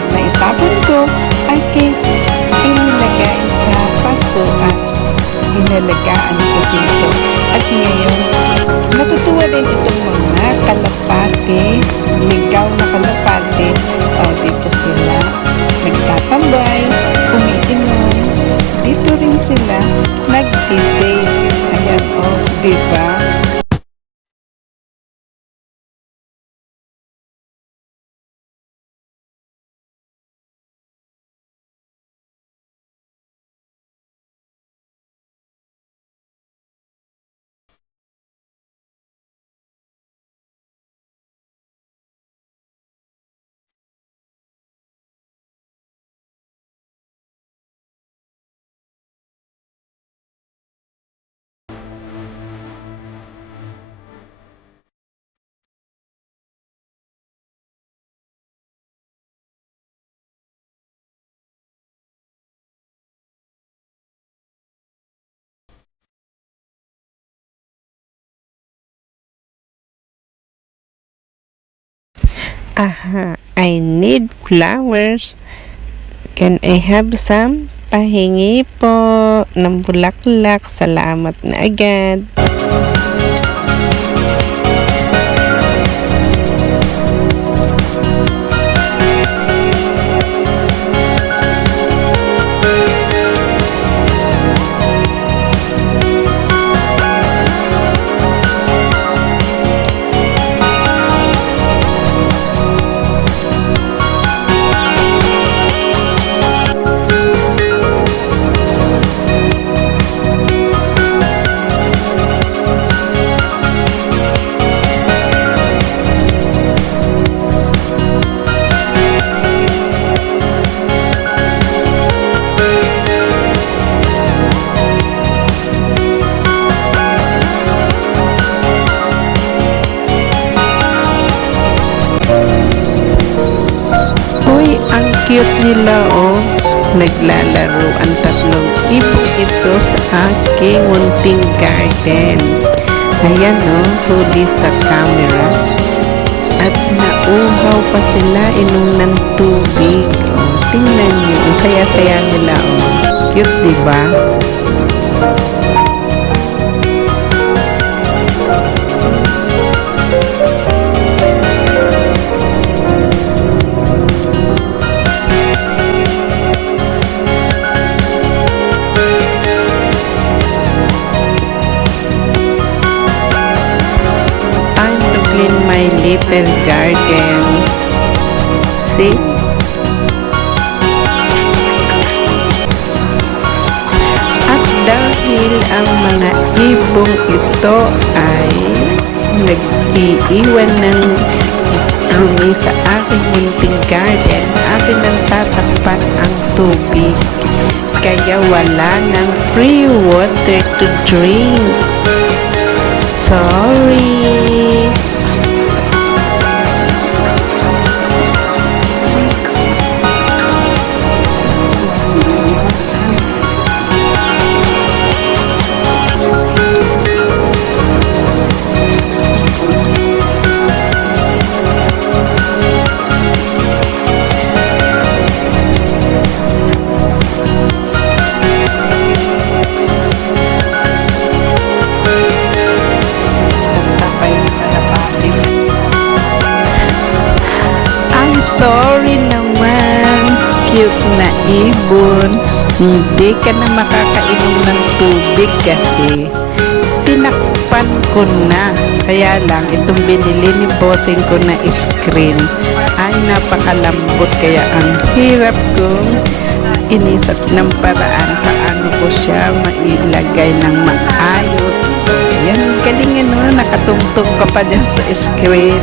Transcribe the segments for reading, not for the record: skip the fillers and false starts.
Instead na itapon ko, ay inilagay sa paso at inalagaan ko dito. At ngayon, natutuwa din itong mga kalapate, ligaw na kalapate. Dito sila nagtatambay, umiinom. Dito rin sila nagdi-date. Ayan, diba? Aha, I need flowers. Can I have some? Pahingi po ng bulaklak. Salamat na agad. Ang cute nila, naglalaro ang tatlong ibon ito sa aking munting garden. Ayan, huli sa camera. At nauhaw pa sila, inom ng tubig. Tingnan niyo, ang saya-saya nila. Cute, diba? In my little garden. See? At dahil ang mga ibong ito ay nag-iiwan ng rumi sa aking munting garden, akin nang tatakpan ang tubig. Kaya wala ng free water to drink. Sorry. Sorry naman, cute na ibon. Hindi ka na makakainom ng tubig kasi tinakpan ko na. Kaya lang, itong binili ni bossing ko na screen ay napakalambot. Kaya ang hirap kong inisat ng paraan paano ko siya mailagay ng maayos. So, yan, galing nakatungtong ka pa dyan sa screen.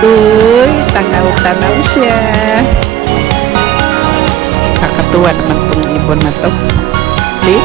Uy, tanaw-tanaw siya. Kakatuwa naman tong ibon na to. See?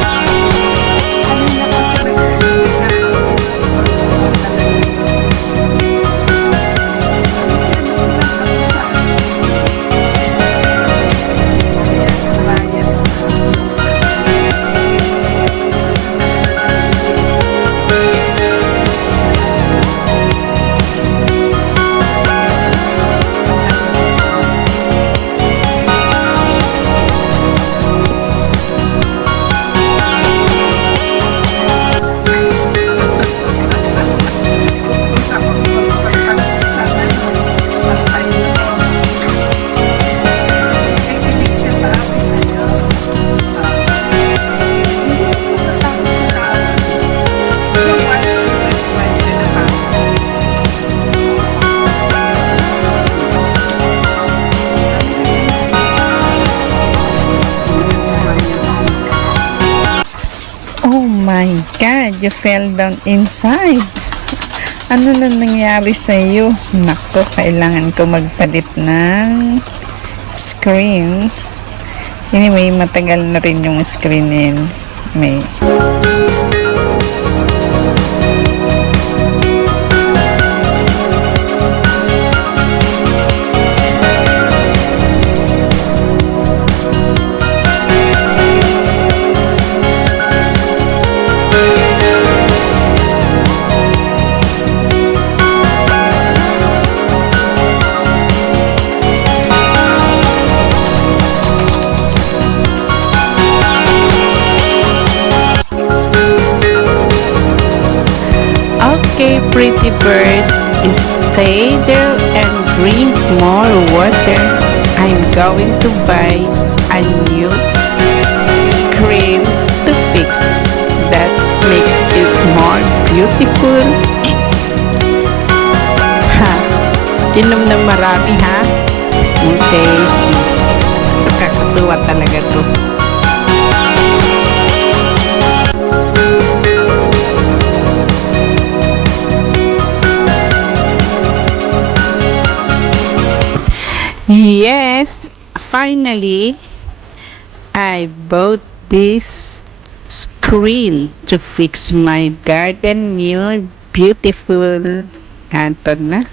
bad you fell down inside. Ano na nangyari sa iyo? Nako, kailangan ko magpalit ng screen. Anyway, matagal na rin yung screen yun. May okay, pretty bird, stay there and drink more water. I'm going to buy a new screen to fix that makes it more beautiful. Ha, inom ng marami ha? Okay, nakakatuwa talaga to. Yes, finally, I bought this screen to fix my garden new beautiful. Ito na,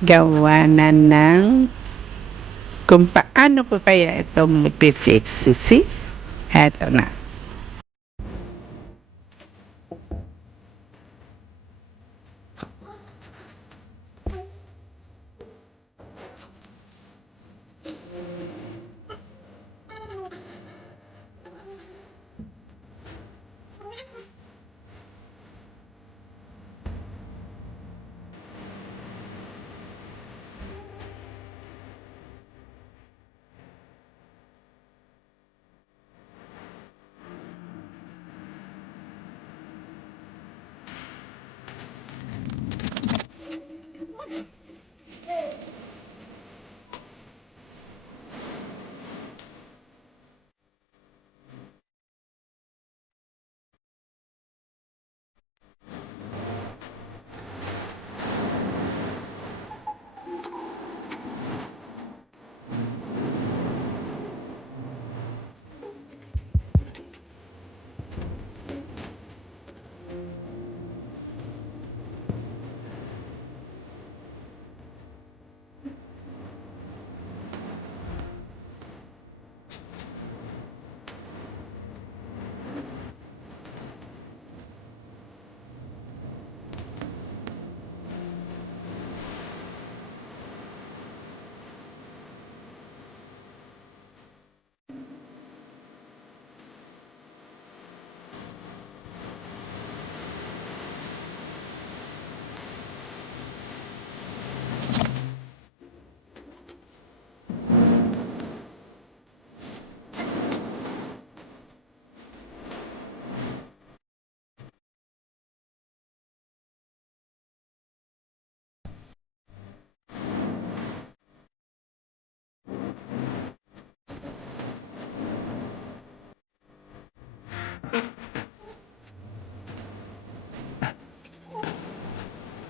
gawa na ng kung paano ko kaya ito mag-fix. See? Ito na.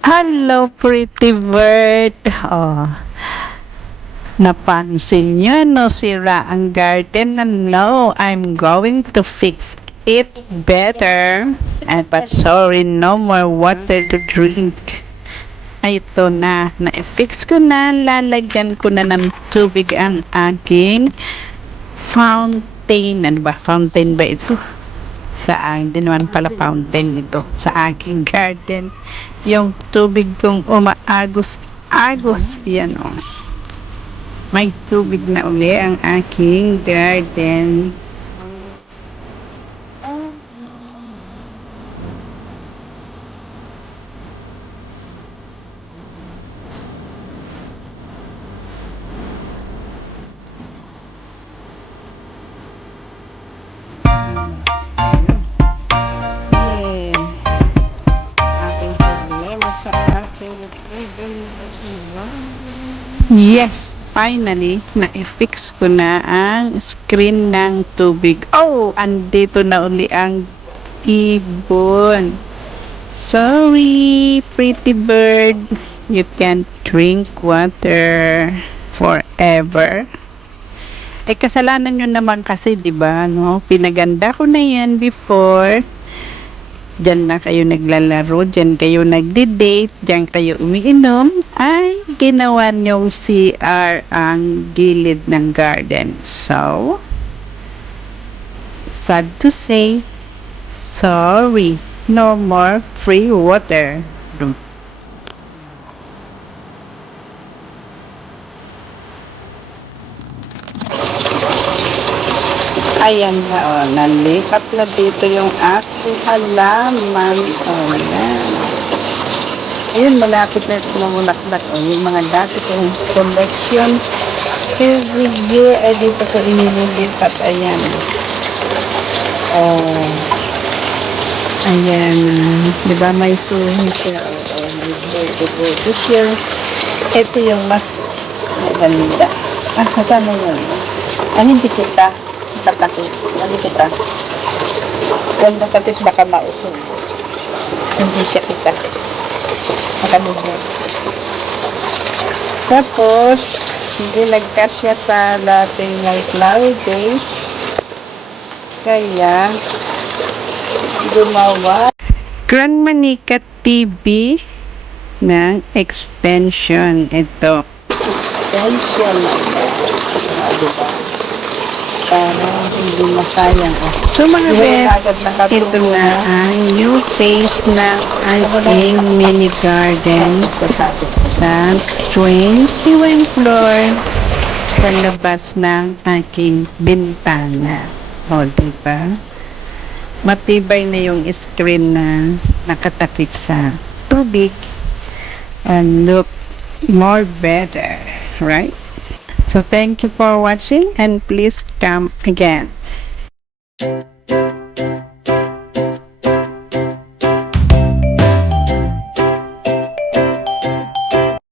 Hello, pretty bird. Oh, napansin nyo, no, sira ang garden. No, I'm going to fix it better. And but sorry, no more water to drink. Ay, ito na. Na-fix ko na. Lalagyan ko na ng tubig ang aking fountain. Ano ba? Fountain ba ito? Saan? Di naman pala fountain ito. Sa aking garden. Yung tubig kong umaagos-agos. Yan o. May tubig na uli ang aking garden. Yes, finally, na-fix ko na ang screen ng tubig. Oh, andito na uli ang ibon. Sorry, pretty bird. You can't drink water forever. Eh, kasalanan nyo naman kasi, di ba, no? Pinaganda ko na yan before. Diyan na kayo naglalaro, diyan kayo nagde-date, diyan kayo umiinom, ay ginawa nyong CR ang gilid ng garden. So, sad to say, sorry, no more free water. Ayan na, oh, nalipat na dito yung aking halaman. Oh, yan. Ayun, malapit na ito namulaklak. Oh, yung mga dati kong collection. Every year, ay dito ko inililipat. Ayan. Oh, ayan. Di ba may suhi siya? Oh, may buto siya. Ito yung mas maganda. Ah, kasama yun. Ah, hindi kita. Tatakit. Hindi kita. Huwag nakapit baka mausog. Hindi siya kita. Makalubog. Tapos, hindi nagkasya sa dating may flower base. Kaya, gumawa Grand Manika TV ng extension. Ito. Extension. Diba? Para hindi masayang. So mga best, ito na ang new face na aking mini garden sa 21 floor sa labas ng aking bintana. O, diba? Matibay na yung screen na nakatakip sa tubig and look more better, right? So thank you for watching and please come again.